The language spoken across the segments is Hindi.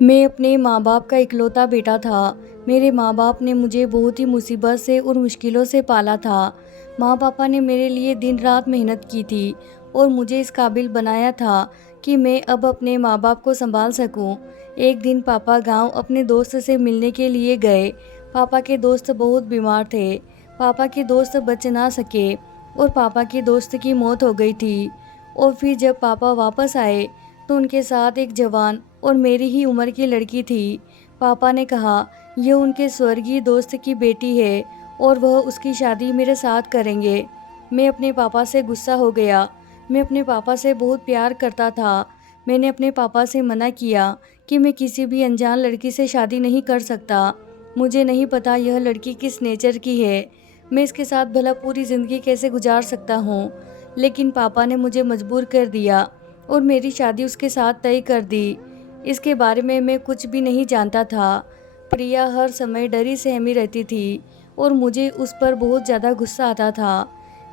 मैं अपने माँ बाप का इकलौता बेटा था। मेरे माँ बाप ने मुझे बहुत ही मुसीबत से और मुश्किलों से पाला था। माँ पापा ने मेरे लिए दिन रात मेहनत की थी और मुझे इस काबिल बनाया था कि मैं अब अपने माँ बाप को संभाल सकूं। एक दिन पापा गांव अपने दोस्त से मिलने के लिए गए। पापा के दोस्त बहुत बीमार थे। पापा के दोस्त बच ना सके और पापा के दोस्त की मौत हो गई थी। और फिर जब पापा वापस आए तो उनके साथ एक जवान और मेरी ही उम्र की लड़की थी। पापा ने कहा, यह उनके स्वर्गीय दोस्त की बेटी है और वह उसकी शादी मेरे साथ करेंगे। मैं अपने पापा से गुस्सा हो गया। मैं अपने पापा से बहुत प्यार करता था। मैंने अपने पापा से मना किया कि मैं किसी भी अनजान लड़की से शादी नहीं कर सकता। मुझे नहीं पता यह लड़की किस नेचर की है। मैं इसके साथ भला पूरी ज़िंदगी कैसे गुजार सकता हूँ। लेकिन पापा ने मुझे मजबूर कर दिया और मेरी शादी उसके साथ तय कर दी। इसके बारे में मैं कुछ भी नहीं जानता था। प्रिया हर समय डरी सहमी रहती थी और मुझे उस पर बहुत ज़्यादा गुस्सा आता था।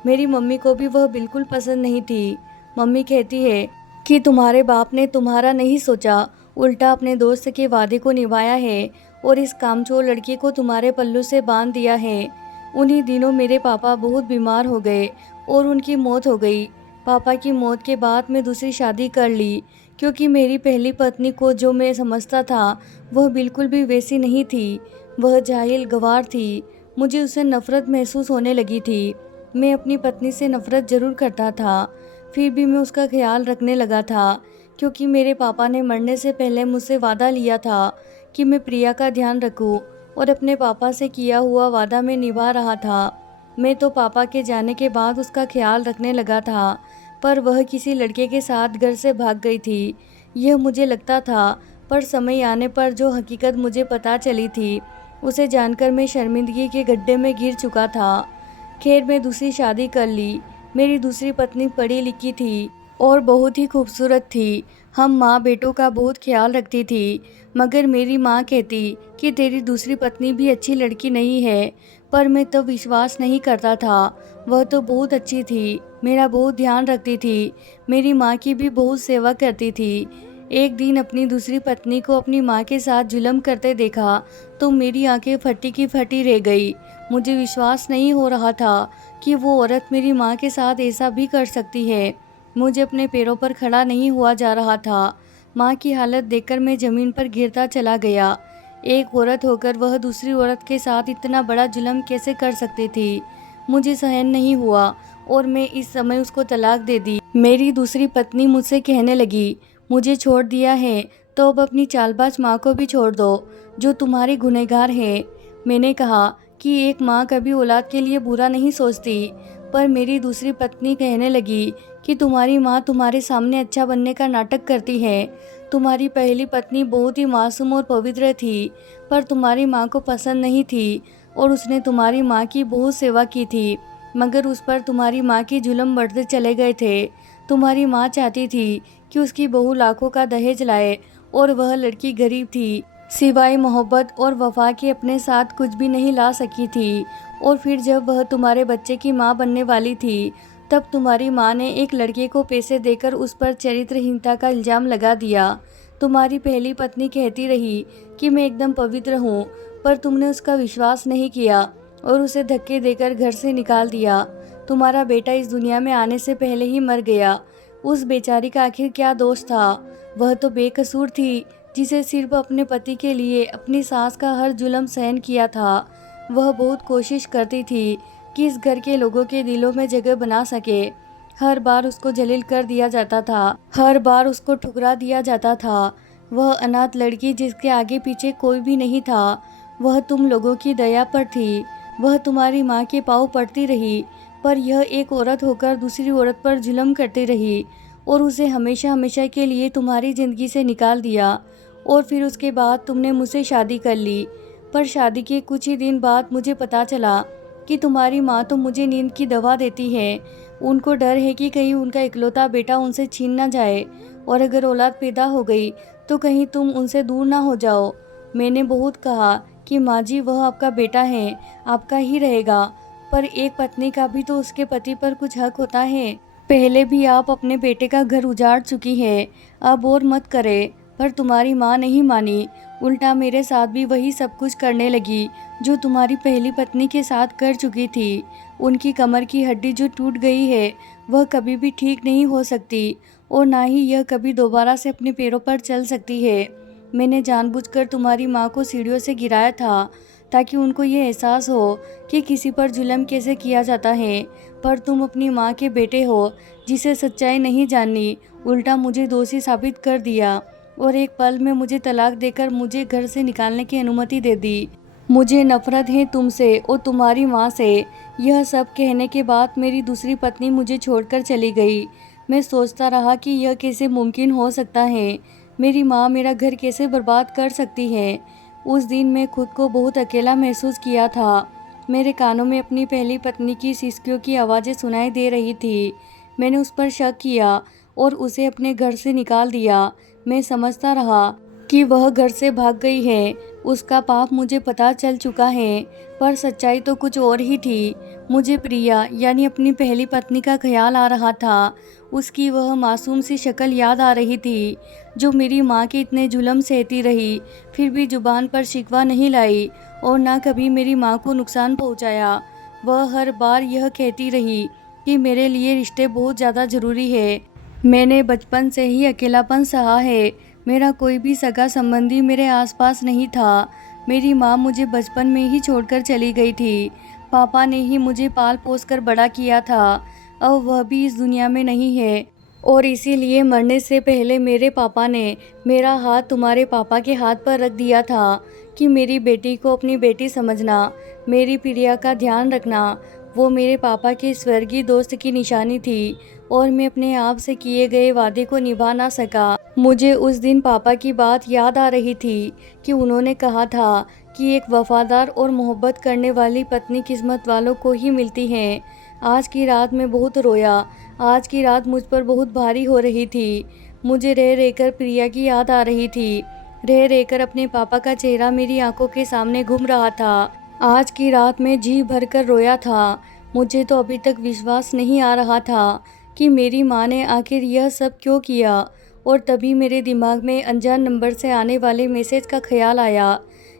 मेरी मम्मी को भी वह बिल्कुल पसंद नहीं थी। मम्मी कहती है कि तुम्हारे बाप ने तुम्हारा नहीं सोचा, उल्टा अपने दोस्त के वादे को निभाया है और इस कामचोर लड़की को तुम्हारे पल्लू से बांध दिया है। उन्हीं दिनों मेरे पापा बहुत बीमार हो गए और उनकी मौत हो गई। पापा की मौत के बाद मैं दूसरी शादी कर ली, क्योंकि मेरी पहली पत्नी को जो मैं समझता था वह बिल्कुल भी वैसी नहीं थी। वह जाहिल गंवार थी। मुझे उससे नफरत महसूस होने लगी थी। मैं अपनी पत्नी से नफरत जरूर करता था, फिर भी मैं उसका ख्याल रखने लगा था, क्योंकि मेरे पापा ने मरने से पहले मुझसे वादा लिया था कि मैं प्रिया का ध्यान रखूं, और अपने पापा से किया हुआ वादा मैं निभा रहा था। मैं तो पापा के जाने के बाद उसका ख्याल रखने लगा था, पर वह किसी लड़के के साथ घर से भाग गई थी, यह मुझे लगता था। पर समय आने पर जो हकीकत मुझे पता चली थी, उसे जानकर मैं शर्मिंदगी के गड्ढे में गिर चुका था। खैर, मैं दूसरी शादी कर ली। मेरी दूसरी पत्नी पढ़ी लिखी थी और बहुत ही खूबसूरत थी। हम माँ बेटों का बहुत ख्याल रखती थी, मगर मेरी माँ कहती कि तेरी दूसरी पत्नी भी अच्छी लड़की नहीं है। पर मैं तब विश्वास नहीं करता था। वह तो बहुत अच्छी थी, मेरा बहुत ध्यान रखती थी, मेरी माँ की भी बहुत सेवा करती थी। एक दिन अपनी दूसरी पत्नी को अपनी माँ के साथ जुल्म करते देखा तो मेरी आंखें फटी की फटी रह गई। मुझे विश्वास नहीं हो रहा था कि वो औरत मेरी माँ के साथ ऐसा भी कर सकती है। मुझे अपने पैरों पर खड़ा नहीं हुआ जा रहा था। माँ की हालत देखकर मैं ज़मीन पर गिरता चला गया। एक औरत होकर वह दूसरी औरत के साथ इतना बड़ा जुल्म कैसे कर सकती थी। मुझे सहन नहीं हुआ और मैं इस समय उसको तलाक दे दी। मेरी दूसरी पत्नी मुझसे कहने लगी, मुझे छोड़ दिया है तो अब अपनी चालबाज माँ को भी छोड़ दो, जो तुम्हारी गुनहगार है। मैंने कहा कि एक माँ कभी औलाद के लिए बुरा नहीं सोचती। पर मेरी दूसरी पत्नी कहने लगी कि तुम्हारी माँ तुम्हारे सामने अच्छा बनने का नाटक करती है। तुम्हारी पहली पत्नी बहुत ही मासूम और पवित्र थी, पर तुम्हारी माँ को पसंद नहीं थी और उसने तुम्हारी माँ की बहुत सेवा की थी, मगर उस पर तुम्हारी माँ की जुल्म बढ़ते चले गए थे। तुम्हारी माँ चाहती थी कि उसकी बहू लाखों का दहेज लाए और वह लड़की गरीब थी, सिवाय मोहब्बत और वफा के अपने साथ कुछ भी नहीं ला सकी थी। और फिर जब वह तुम्हारे बच्चे की माँ बनने वाली थी, तब तुम्हारी माँ ने एक लड़के को पैसे देकर उस पर चरित्रहीनता का इल्ज़ाम लगा दिया। तुम्हारी पहली पत्नी कहती रही कि मैं एकदम पवित्र हूँ, पर तुमने उसका विश्वास नहीं किया और उसे धक्के देकर घर से निकाल दिया। तुम्हारा बेटा इस दुनिया में आने से पहले ही मर गया। उस बेचारी का आखिर क्या दोष था? वह तो बेकसूर थी, जिसे सिर्फ अपने पति के लिए अपनी सास का हर जुल्म सहन किया था। वह बहुत कोशिश करती थी कि इस घर के लोगों के दिलों में जगह बना सके। हर बार उसको जलील कर दिया जाता था, हर बार उसको ठुकरा दिया जाता था। वह अनाथ लड़की जिसके आगे पीछे कोई भी नहीं था, वह तुम लोगों की दया पर थी। वह तुम्हारी माँ के पाँव पड़ती रही, पर यह एक औरत होकर दूसरी औरत पर जुल्म करती रही और उसे हमेशा हमेशा के लिए तुम्हारी ज़िंदगी से निकाल दिया। और फिर उसके बाद तुमने मुझसे शादी कर ली। पर शादी के कुछ ही दिन बाद मुझे पता चला कि तुम्हारी माँ तो मुझे नींद की दवा देती है। उनको डर है कि कहीं उनका इकलौता बेटा उनसे छीन ना जाए, और अगर औलाद पैदा हो गई तो कहीं तुम उनसे दूर ना हो जाओ। मैंने बहुत कहा कि माँ जी, वह आपका बेटा है, आपका ही रहेगा, पर एक पत्नी का भी तो उसके पति पर कुछ हक होता है। पहले भी आप अपने बेटे का घर उजाड़ चुकी है, अब और मत करे। पर तुम्हारी माँ नहीं मानी, उल्टा मेरे साथ भी वही सब कुछ करने लगी जो तुम्हारी पहली पत्नी के साथ कर चुकी थी। उनकी कमर की हड्डी जो टूट गई है वह कभी भी ठीक नहीं हो सकती और ना ही यह कभी दोबारा से अपने पैरों पर चल सकती है। मैंने जानबूझकर तुम्हारी माँ को सीढ़ियों से गिराया था ताकि उनको ये एहसास हो कि किसी पर जुल्म कैसे किया जाता है, पर तुम अपनी माँ के बेटे हो जिसे सच्चाई नहीं जाननी, उल्टा मुझे दोषी साबित कर दिया और एक पल में मुझे तलाक देकर मुझे घर से निकालने की अनुमति दे दी। मुझे नफरत है तुमसे और तुम्हारी माँ से। यह सब कहने के बाद मेरी दूसरी पत्नी मुझे छोड़कर चली गई। मैं सोचता रहा कि यह कैसे मुमकिन हो सकता है, मेरी माँ मेरा घर कैसे बर्बाद कर सकती है। उस दिन मैं खुद को बहुत अकेला महसूस किया था। मेरे कानों में अपनी पहली पत्नी की सिसकियों की आवाज़ें सुनाई दे रही थी। मैंने उस पर शक किया और उसे अपने घर से निकाल दिया। मैं समझता रहा कि वह घर से भाग गई है, उसका पाप मुझे पता चल चुका है, पर सच्चाई तो कुछ और ही थी। मुझे प्रिया यानी अपनी पहली पत्नी का ख्याल आ रहा था। उसकी वह मासूम सी शक्ल याद आ रही थी जो मेरी माँ के इतने जुल्म सहती रही, फिर भी जुबान पर शिकवा नहीं लाई और ना कभी मेरी माँ को नुकसान पहुँचाया। वह हर बार यह कहती रही कि मेरे लिए रिश्ते बहुत ज़्यादा ज़रूरी है। मैंने बचपन से ही अकेलापन सहा है। मेरा कोई भी सगा संबंधी मेरे आसपास नहीं था। मेरी माँ मुझे बचपन में ही छोड़कर चली गई थी। पापा ने ही मुझे पाल पोस कर बड़ा किया था। अब वह भी इस दुनिया में नहीं है और इसीलिए मरने से पहले मेरे पापा ने मेरा हाथ तुम्हारे पापा के हाथ पर रख दिया था कि मेरी बेटी को अपनी बेटी समझना, मेरी प्रिया का ध्यान रखना। वो मेरे पापा के स्वर्गीय दोस्त की निशानी थी और मैं अपने आप से किए गए वादे को निभा ना सका। मुझे उस दिन पापा की बात याद आ रही थी कि उन्होंने कहा था कि एक वफादार और मोहब्बत करने वाली पत्नी किस्मत वालों को ही मिलती है। आज की रात मैं बहुत रोया। आज की रात मुझ पर बहुत भारी हो रही थी। मुझे रह रहकर प्रिया की याद आ रही थी। रह रहकर अपने पापा का चेहरा मेरी आंखों के सामने घूम रहा था। आज की रात में जी भरकर रोया था। मुझे तो अभी तक विश्वास नहीं आ रहा था कि मेरी माँ ने आखिर यह सब क्यों किया। और तभी मेरे दिमाग में अनजान नंबर से आने वाले मैसेज का ख्याल आया।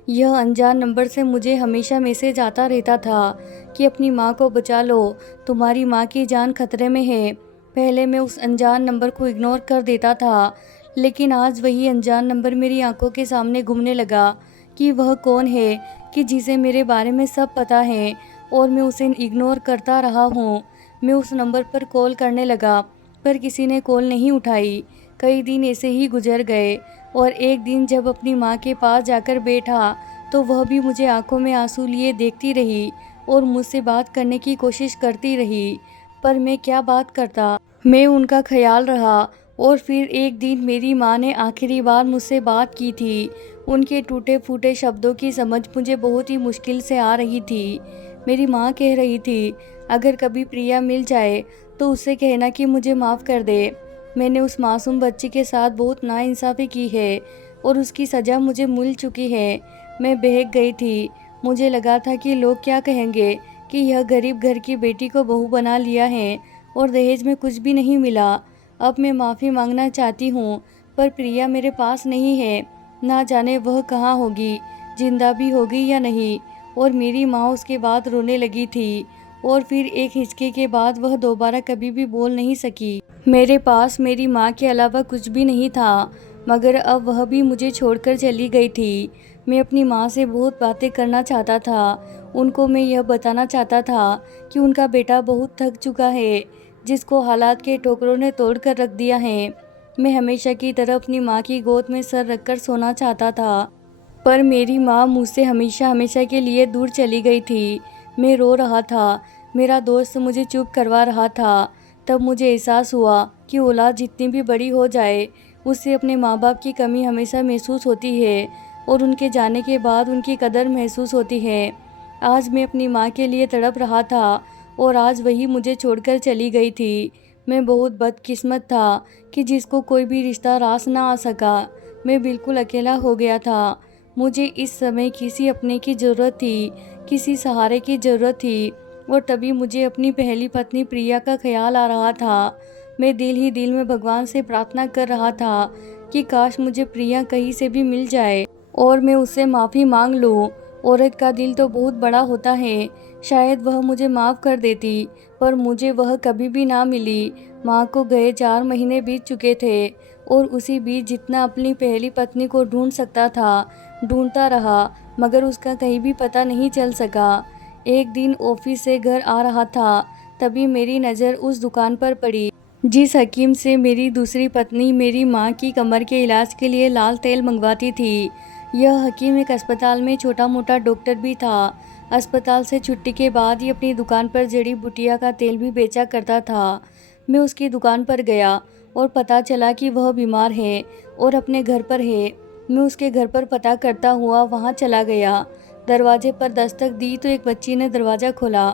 यह अनजान नंबर से मुझे हमेशा मैसेज आता रहता था कि अपनी माँ को बचा लो, तुम्हारी माँ की जान खतरे में है। पहले मैं उस अनजान नंबर को इग्नोर कर देता था, लेकिन आज वही अनजान नंबर मेरी आंखों के सामने घूमने लगा कि वह कौन है कि जिसे मेरे बारे में सब पता है और मैं उसे इग्नोर करता रहा हूँ। मैं उस नंबर पर कॉल करने लगा, पर किसी ने कॉल नहीं उठाई। कई दिन ऐसे ही गुजर गए और एक दिन जब अपनी माँ के पास जाकर बैठा तो वह भी मुझे आंखों में आंसू लिए देखती रही और मुझसे बात करने की कोशिश करती रही, पर मैं क्या बात करता। मैं उनका ख्याल रहा और फिर एक दिन मेरी माँ ने आखिरी बार मुझसे बात की थी। उनके टूटे फूटे शब्दों की समझ मुझे बहुत ही मुश्किल से आ रही थी। मेरी माँ कह रही थी, अगर कभी प्रिया मिल जाए तो उससे कहना कि मुझे माफ़ कर दे। मैंने उस मासूम बच्ची के साथ बहुत नाइंसाफ़ी की है और उसकी सज़ा मुझे मिल चुकी है। मैं बहक गई थी। मुझे लगा था कि लोग क्या कहेंगे कि यह गरीब घर की बेटी को बहू बना लिया है और दहेज में कुछ भी नहीं मिला। अब मैं माफ़ी मांगना चाहती हूँ, पर प्रिया मेरे पास नहीं है। ना जाने वह कहाँ होगी, जिंदा भी होगी या नहीं। और मेरी माँ उसके बाद रोने लगी थी और फिर एक हिचके के बाद वह दोबारा कभी भी बोल नहीं सकी। मेरे पास मेरी माँ के अलावा कुछ भी नहीं था, मगर अब वह भी मुझे छोड़कर चली गई थी। मैं अपनी माँ से बहुत बातें करना चाहता था। उनको मैं यह बताना चाहता था कि उनका बेटा बहुत थक चुका है, जिसको हालात के ठोकरों ने तोड़ कर रख दिया है। मैं हमेशा की तरह अपनी माँ की गोद में सर रखकर सोना चाहता था, पर मेरी माँ मुझसे हमेशा हमेशा के लिए दूर चली गई थी। मैं रो रहा था। मेरा दोस्त मुझे चुप करवा रहा था। तब मुझे एहसास हुआ कि औलाद जितनी भी बड़ी हो जाए, उससे अपने माँ बाप की कमी हमेशा महसूस होती है और उनके जाने के बाद उनकी कदर महसूस होती है। आज मैं अपनी माँ के लिए तड़प रहा था और आज वही मुझे छोड़कर चली गई थी। मैं बहुत बदकिस्मत था कि जिसको कोई भी रिश्ता रास ना आ सका। मैं बिल्कुल अकेला हो गया था। मुझे इस समय किसी अपने की ज़रूरत थी, किसी सहारे की ज़रूरत थी और तभी मुझे अपनी पहली पत्नी प्रिया का ख्याल आ रहा था। मैं दिल ही दिल में भगवान से प्रार्थना कर रहा था कि काश मुझे प्रिया कहीं से भी मिल जाए और मैं उससे माफ़ी मांग लूँ। औरत का दिल तो बहुत बड़ा होता है, शायद वह मुझे माफ़ कर देती, पर मुझे वह कभी भी ना मिली। माँ को गए 4 महीने बीत चुके थे और उसी बीच जितना अपनी पहली पत्नी को ढूंढ सकता था, ढूंढता रहा, मगर उसका कहीं भी पता नहीं चल सका। एक दिन ऑफिस से घर आ रहा था, तभी मेरी नज़र उस दुकान पर पड़ी जिस हकीम से मेरी दूसरी पत्नी मेरी माँ की कमर के इलाज के लिए लाल तेल मंगवाती थी। यह हकीम एक अस्पताल में छोटा मोटा डॉक्टर भी था। अस्पताल से छुट्टी के बाद ही अपनी दुकान पर जड़ी बूटियाँ का तेल भी बेचा करता था। मैं उसकी दुकान पर गया और पता चला कि वह बीमार है और अपने घर पर है। मैं उसके घर पर पता करता हुआ वहाँ चला गया। दरवाजे पर दस्तक दी तो एक बच्ची ने दरवाज़ा खोला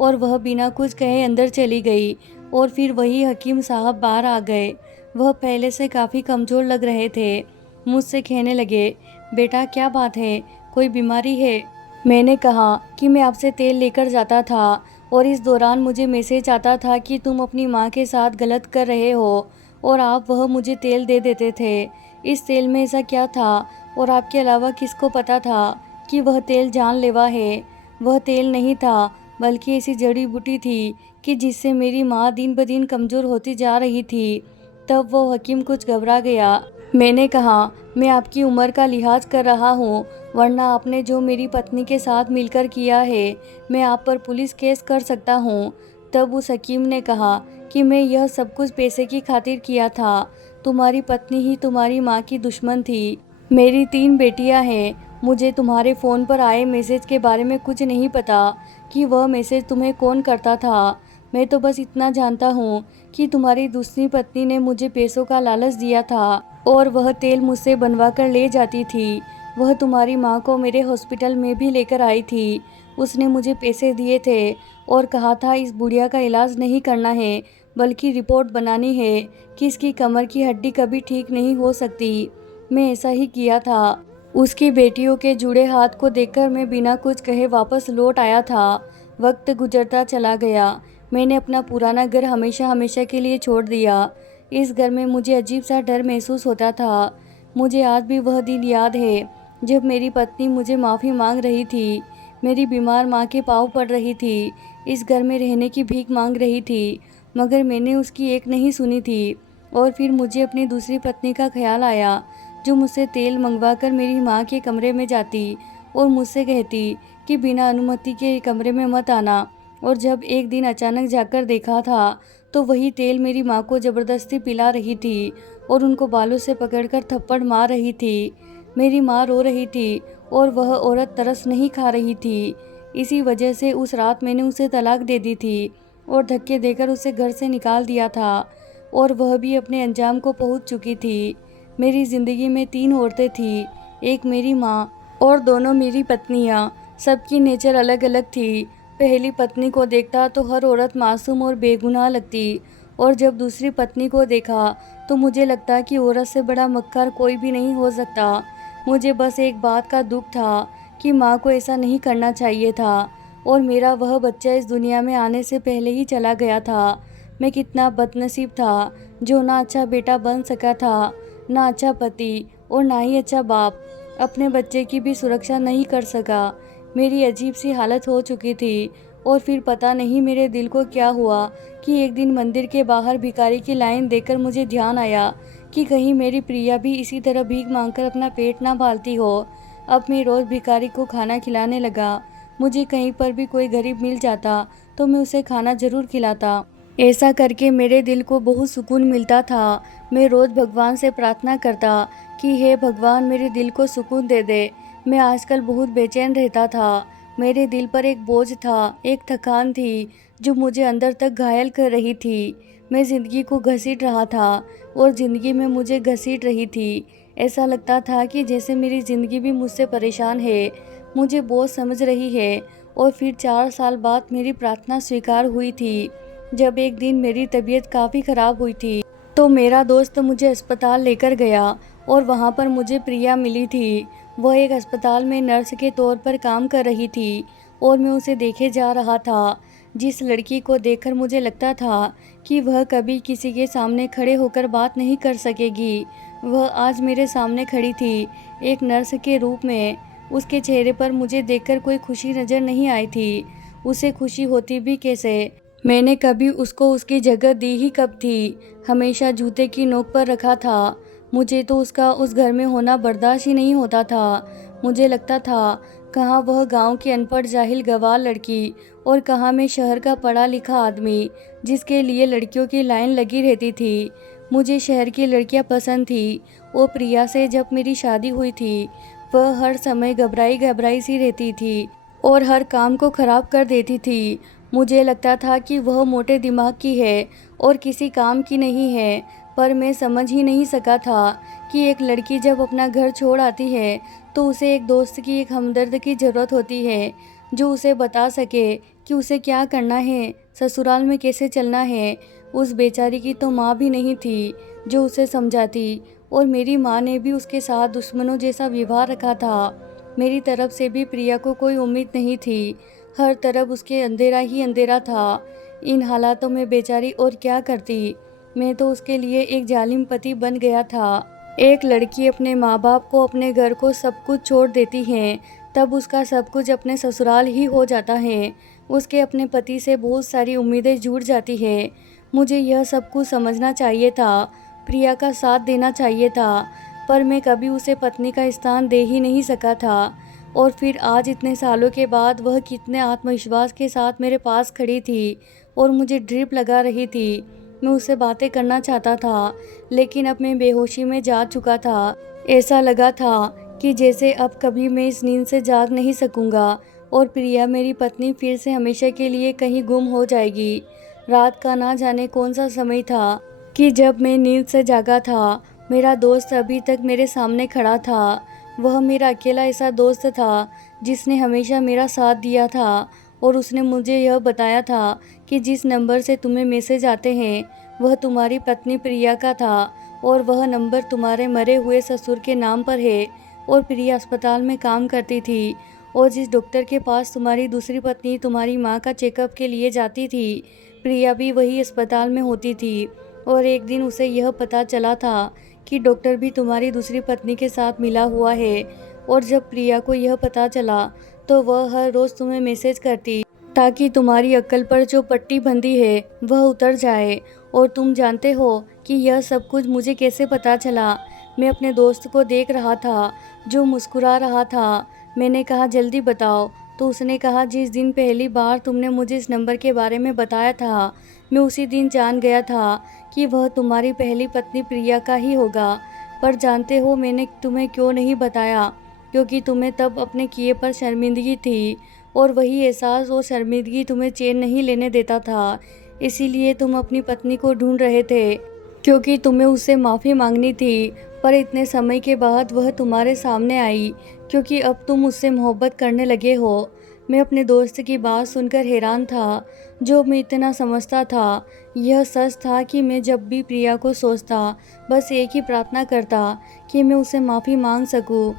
और वह बिना कुछ कहे अंदर चली गई और फिर वही हकीम साहब बाहर आ गए। वह पहले से काफ़ी कमज़ोर लग रहे थे। मुझसे कहने लगे, बेटा क्या बात है, कोई बीमारी है? मैंने कहा कि मैं आपसे तेल लेकर जाता था और इस दौरान मुझे मैसेज आता था कि तुम अपनी माँ के साथ गलत कर रहे हो और आप वह मुझे तेल दे देते थे। इस तेल में ऐसा क्या था और आपके अलावा किसको पता था कि वह तेल जानलेवा है? वह तेल नहीं था, बल्कि ऐसी जड़ी बूटी थी कि जिससे मेरी माँ दिन ब दिन कमज़ोर होती जा रही थी। तब वो हकीम कुछ घबरा गया। मैंने कहा, मैं आपकी उम्र का लिहाज कर रहा हूँ, वरना आपने जो मेरी पत्नी के साथ मिलकर किया है, मैं आप पर पुलिस केस कर सकता हूँ। तब उस हकीम ने कहा कि मैं यह सब कुछ पैसे की खातिर किया था। तुम्हारी पत्नी ही तुम्हारी माँ की दुश्मन थी। मेरी 3 बेटियाँ हैं। मुझे तुम्हारे फ़ोन पर आए मैसेज के बारे में कुछ नहीं पता कि वह मैसेज तुम्हें कौन करता था। मैं तो बस इतना जानता हूँ कि तुम्हारी दूसरी पत्नी ने मुझे पैसों का लालच दिया था और वह तेल मुझसे बनवा कर ले जाती थी। वह तुम्हारी माँ को मेरे हॉस्पिटल में भी लेकर आई थी। उसने मुझे पैसे दिए थे और कहा था इस बुढ़िया का इलाज नहीं करना है, बल्कि रिपोर्ट बनानी है कि इसकी कमर की हड्डी कभी ठीक नहीं हो सकती। मैं ऐसा ही किया था। उसकी बेटियों के जुड़े हाथ को देखकर मैं बिना कुछ कहे वापस लौट आया था। वक्त गुजरता चला गया। मैंने अपना पुराना घर हमेशा हमेशा के लिए छोड़ दिया। इस घर में मुझे अजीब सा डर महसूस होता था। मुझे आज भी वह दिन याद है जब मेरी पत्नी मुझे माफ़ी मांग रही थी, मेरी बीमार माँ के पाँव पड़ रही थी, इस घर में रहने की भीख मांग रही थी, मगर मैंने उसकी एक नहीं सुनी थी। और फिर मुझे अपनी दूसरी पत्नी का ख्याल आया, जो मुझसे तेल मंगवा कर मेरी माँ के कमरे में जाती और मुझसे कहती कि बिना अनुमति के कमरे में मत आना। और जब एक दिन अचानक जाकर देखा था तो वही तेल मेरी माँ को ज़बरदस्ती पिला रही थी और उनको बालों से पकड़कर थप्पड़ मार रही थी। मेरी माँ रो रही थी और वह औरत तरस नहीं खा रही थी। इसी वजह से उस रात मैंने उसे तलाक दे दी थी और धक्के देकर उसे घर से निकाल दिया था और वह भी अपने अंजाम को पहुँच चुकी थी। मेरी ज़िंदगी में 3 औरतें थीं, एक मेरी माँ और दोनों मेरी पत्नियाँ। सबकी नेचर अलग अलग थी। पहली पत्नी को देखता तो हर औरत मासूम और बेगुनाह लगती और जब दूसरी पत्नी को देखा तो मुझे लगता कि औरत से बड़ा मक्कार कोई भी नहीं हो सकता। मुझे बस एक बात का दुख था कि माँ को ऐसा नहीं करना चाहिए था और मेरा वह बच्चा इस दुनिया में आने से पहले ही चला गया था। मैं कितना बदनसीब था जो ना अच्छा बेटा बन सका था, ना अच्छा पति और ना ही अच्छा बाप। अपने बच्चे की भी सुरक्षा नहीं कर सका। मेरी अजीब सी हालत हो चुकी थी। और फिर पता नहीं मेरे दिल को क्या हुआ कि एक दिन मंदिर के बाहर भिखारी की लाइन देखकर मुझे ध्यान आया कि कहीं मेरी प्रिया भी इसी तरह भीख मांगकर अपना पेट ना पालती हो। अब मैं रोज़ भिखारी को खाना खिलाने लगा। मुझे कहीं पर भी कोई गरीब मिल जाता तो मैं उसे खाना ज़रूर खिलाता। ऐसा करके मेरे दिल को बहुत सुकून मिलता था। मैं रोज़ भगवान से प्रार्थना करता कि हे भगवान, मेरे दिल को सुकून दे दे। मैं आजकल बहुत बेचैन रहता था। मेरे दिल पर एक बोझ था, एक थकान थी जो मुझे अंदर तक घायल कर रही थी। मैं ज़िंदगी को घसीट रहा था और ज़िंदगी में मुझे घसीट रही थी। ऐसा लगता था कि जैसे मेरी ज़िंदगी भी मुझसे परेशान है, मुझे बोझ समझ रही है। और फिर 4 साल बाद मेरी प्रार्थना स्वीकार हुई थी। जब एक दिन मेरी तबीयत काफ़ी ख़राब हुई थी तो मेरा दोस्त मुझे अस्पताल लेकर गया और वहाँ पर मुझे प्रिया मिली थी। वह एक अस्पताल में नर्स के तौर पर काम कर रही थी और मैं उसे देखे जा रहा था। जिस लड़की को देखकर मुझे लगता था कि वह कभी किसी के सामने खड़े होकर बात नहीं कर सकेगी, वह आज मेरे सामने खड़ी थी, एक नर्स के रूप में। उसके चेहरे पर मुझे देखकर कोई खुशी नज़र नहीं आई थी। उसे खुशी होती भी कैसे? मैंने कभी उसको उसकी जगह दी ही कब थी? हमेशा जूते की नोक पर रखा था। मुझे तो उसका उस घर में होना बर्दाश्त ही नहीं होता था। मुझे लगता था, कहाँ वह गांव की अनपढ़ जाहिल गंवार लड़की और कहाँ मैं शहर का पढ़ा लिखा आदमी जिसके लिए लड़कियों की लाइन लगी रहती थी। मुझे शहर की लड़कियां पसंद थी और प्रिया से जब मेरी शादी हुई थी, वह हर समय घबराई घबराई सी रहती थी और हर काम को खराब कर देती थी। मुझे लगता था कि वह मोटे दिमाग की है और किसी काम की नहीं है, पर मैं समझ ही नहीं सका था कि एक लड़की जब अपना घर छोड़ आती है तो उसे एक दोस्त की, एक हमदर्द की ज़रूरत होती है, जो उसे बता सके कि उसे क्या करना है, ससुराल में कैसे चलना है। उस बेचारी की तो माँ भी नहीं थी जो उसे समझाती, और मेरी माँ ने भी उसके साथ दुश्मनों जैसा व्यवहार रखा था। मेरी तरफ से भी प्रिया को कोई उम्मीद नहीं थी। हर तरफ उसके अंधेरा ही अंधेरा था। इन हालातों में बेचारी और क्या करती? मैं तो उसके लिए एक जालिम पति बन गया था। एक लड़की अपने माँ बाप को, अपने घर को, सब कुछ छोड़ देती है, तब उसका सब कुछ अपने ससुराल ही हो जाता है। उसके अपने पति से बहुत सारी उम्मीदें जुड़ जाती है। मुझे यह सब कुछ समझना चाहिए था, प्रिया का साथ देना चाहिए था, पर मैं कभी उसे पत्नी का स्थान दे ही नहीं सका था। और फिर आज इतने सालों के बाद वह कितने आत्मविश्वास के साथ मेरे पास खड़ी थी और मुझे ड्रिप लगा रही थी। मैं उससे बातें करना चाहता था, लेकिन अब मैं बेहोशी में जा चुका था। ऐसा लगा था कि जैसे अब कभी मैं इस नींद से जाग नहीं सकूंगा और प्रिया मेरी पत्नी फिर से हमेशा के लिए कहीं गुम हो जाएगी। रात का ना जाने कौन सा समय था कि जब मैं नींद से जागा था। मेरा दोस्त अभी तक मेरे सामने खड़ा था। वह मेरा अकेला ऐसा दोस्त था जिसने हमेशा मेरा साथ दिया था, और उसने मुझे यह बताया था कि जिस नंबर से तुम्हें मैसेज आते हैं वह तुम्हारी पत्नी प्रिया का था, और वह नंबर तुम्हारे मरे हुए ससुर के नाम पर है। और प्रिया अस्पताल में काम करती थी, और जिस डॉक्टर के पास तुम्हारी दूसरी पत्नी तुम्हारी माँ का चेकअप के लिए जाती थी, प्रिया भी वही अस्पताल में होती थी। और एक दिन उसे यह पता चला था कि डॉक्टर भी तुम्हारी दूसरी पत्नी के साथ मिला हुआ है। और जब प्रिया को यह पता चला तो वह हर रोज़ तुम्हें मैसेज करती ताकि तुम्हारी अक्ल पर जो पट्टी बंधी है वह उतर जाए। और तुम जानते हो कि यह सब कुछ मुझे कैसे पता चला? मैं अपने दोस्त को देख रहा था जो मुस्कुरा रहा था। मैंने कहा, जल्दी बताओ। तो उसने कहा, जिस दिन पहली बार तुमने मुझे इस नंबर के बारे में बताया था, मैं उसी दिन जान गया था कि वह तुम्हारी पहली पत्नी प्रिया का ही होगा। पर जानते हो मैंने तुम्हें क्यों नहीं बताया? क्योंकि तुम्हें तब अपने किए पर शर्मिंदगी थी, और वही एहसास और शर्मिंदगी तुम्हें चैन नहीं लेने देता था। इसीलिए तुम अपनी पत्नी को ढूंढ रहे थे, क्योंकि तुम्हें उससे माफ़ी मांगनी थी। पर इतने समय के बाद वह तुम्हारे सामने आई, क्योंकि अब तुम उससे मोहब्बत करने लगे हो। मैं अपने दोस्त की बात सुनकर हैरान था। जो मैं इतना समझता था, यह सच था कि मैं जब भी प्रिया को सोचता, बस एक ही प्रार्थना करता कि मैं उससे माफ़ी मांग सकूं।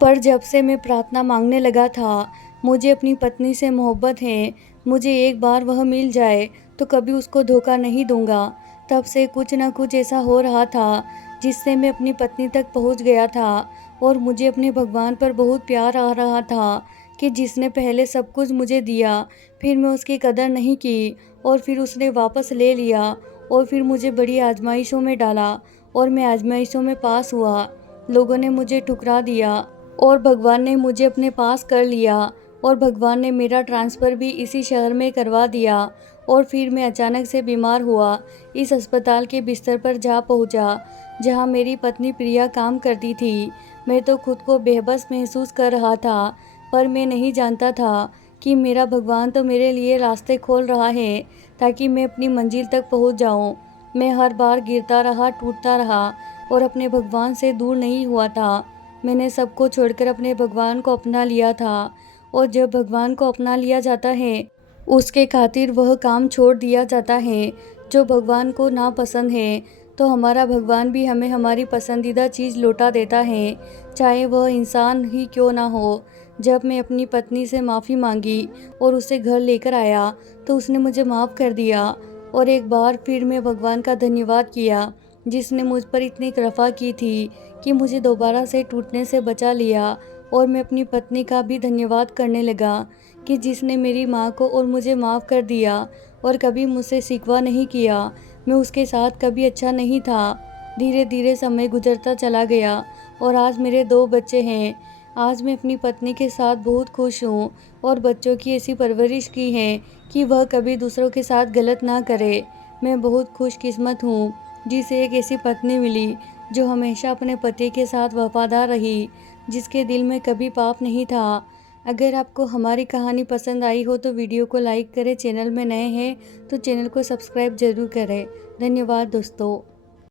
पर जब से मैं प्रार्थना मांगने लगा था, मुझे अपनी पत्नी से मोहब्बत है, मुझे एक बार वह मिल जाए तो कभी उसको धोखा नहीं दूंगा। तब से कुछ न कुछ ऐसा हो रहा था जिससे मैं अपनी पत्नी तक पहुंच गया था, और मुझे अपने भगवान पर बहुत प्यार आ रहा था कि जिसने पहले सब कुछ मुझे दिया, फिर मैं उसकी कदर नहीं की, और फिर उसने वापस ले लिया, और फिर मुझे बड़ी आजमाइशों में डाला, और मैं आजमाइशों में पास हुआ। लोगों ने मुझे ठुकरा दिया और भगवान ने मुझे अपने पास कर लिया, और भगवान ने मेरा ट्रांसफ़र भी इसी शहर में करवा दिया। और फिर मैं अचानक से बीमार हुआ, इस अस्पताल के बिस्तर पर जा पहुंचा जहां मेरी पत्नी प्रिया काम करती थी। मैं तो खुद को बेबस महसूस कर रहा था, पर मैं नहीं जानता था कि मेरा भगवान तो मेरे लिए रास्ते खोल रहा है ताकि मैं अपनी मंजिल तक पहुंच जाऊं। मैं हर बार गिरता रहा, टूटता रहा, और अपने भगवान से दूर नहीं हुआ था। मैंने सबको छोड़कर अपने भगवान को अपना लिया था, और जब भगवान को अपना लिया जाता है, उसके खातिर वह काम छोड़ दिया जाता है जो भगवान को नापसंद है, तो हमारा भगवान भी हमें हमारी पसंदीदा चीज़ लौटा देता है, चाहे वह इंसान ही क्यों ना हो। जब मैं अपनी पत्नी से माफ़ी मांगी और उसे घर लेकर आया तो उसने मुझे माफ़ कर दिया, और एक बार फिर मैं भगवान का धन्यवाद किया जिसने मुझ पर इतनी कृपा की थी कि मुझे दोबारा से टूटने से बचा लिया। और मैं अपनी पत्नी का भी धन्यवाद करने लगा कि जिसने मेरी माँ को और मुझे माफ़ कर दिया और कभी मुझसे शिकवा नहीं किया। मैं उसके साथ कभी अच्छा नहीं था। धीरे धीरे समय गुजरता चला गया और आज मेरे 2 बच्चे हैं। आज मैं अपनी पत्नी के साथ बहुत खुश हूँ और बच्चों की ऐसी परवरिश की है कि वह कभी दूसरों के साथ गलत ना करे। मैं बहुत खुशकिस्मत हूँ जिसे एक ऐसी पत्नी मिली जो हमेशा अपने पति के साथ वफादार रही, जिसके दिल में कभी पाप नहीं था। अगर आपको हमारी कहानी पसंद आई हो तो वीडियो को लाइक करें, चैनल में नए हैं तो चैनल को सब्सक्राइब जरूर करें। धन्यवाद दोस्तों।